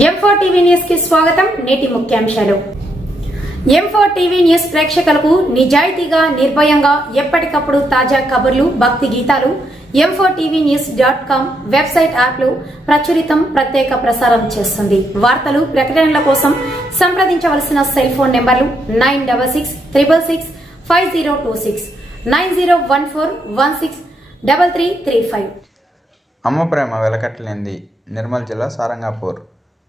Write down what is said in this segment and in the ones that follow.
M4 TV news కి స్వాగతం. నేటి ముఖ్యాంశాలు. M4 టీవీ న్యూస్ ప్రేక్షకులకు నిజాయితీగా, నిర్భయంగా ఎప్పటికప్పుడు తాజా కబుర్లు, భక్తి గీతాలు m4tvnews.com వెబ్సైట్ యాప్లో ప్రచురితం, ప్రత్యేక ప్రసారం చేస్తుంది. వార్తలు, ప్రకటనల కోసం సంప్రదించవలసిన సెల్ ఫోన్ నెంబర్లు 9666665026 9014163335. అమ్మ ప్రేమ వెలకట్టలేనిది. నిర్మల్ జిల్లా సారంగాపూర్.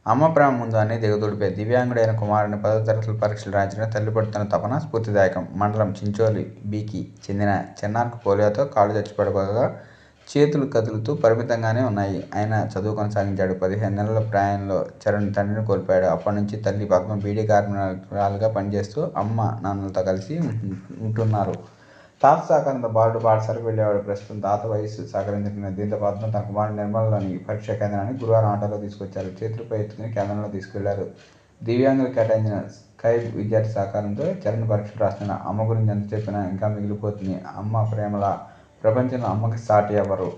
అమ్మ ప్రేమ ముందు అన్ని దిగదుడిపే దివ్యాంగుడైన కుమారుని 10వ తరగతి పరీక్షలు రాయించిన తల్లి పడుతున్న తపన స్ఫూర్తిదాయకం. మండలం చించోలి బీకి చెందిన చిన్నారికి పోలియోతో కాళ్ళు చచ్చిపడిపోగా చేతులు కదులుతూ పరిమితంగానే ఉన్నాయి. ఆయన చదువు కొనసాగించాడు. 15 నెలల ప్రాయంలో చరణ్ తండ్రిని కోల్పోయాడు. అప్పటి నుంచి తల్లి పద్మ బీడీ కార్మికురాలుగా పనిచేస్తూ అమ్మ నాన్నలతో కలిసి ఉంటున్నారు. తాత సహకారంతో బాలుడు పాఠశాలకు వెళ్ళేవాడు. ప్రస్తుతం తాత వయస్సు సహకరించిన దీంతో పద్మ తన కుమారుడు నిర్మల్లోని పరీక్షా కేంద్రానికి గురువారం ఆటోలో తీసుకొచ్చారు. చేతులపై ఎత్తుకుని కేంద్రంలో తీసుకెళ్లారు. దివ్యాంగులు కేటాయించిన స్కైబ్ విద్యార్థి సహకారంతో చరణ్ పరీక్షలు రాస్తున్న అమ్మ గురించి ఎంత చెప్పినా ఇంకా మిగిలిపోతుంది. అమ్మ ప్రేమల ప్రపంచంలో అమ్మకి సాటి ఎవరు?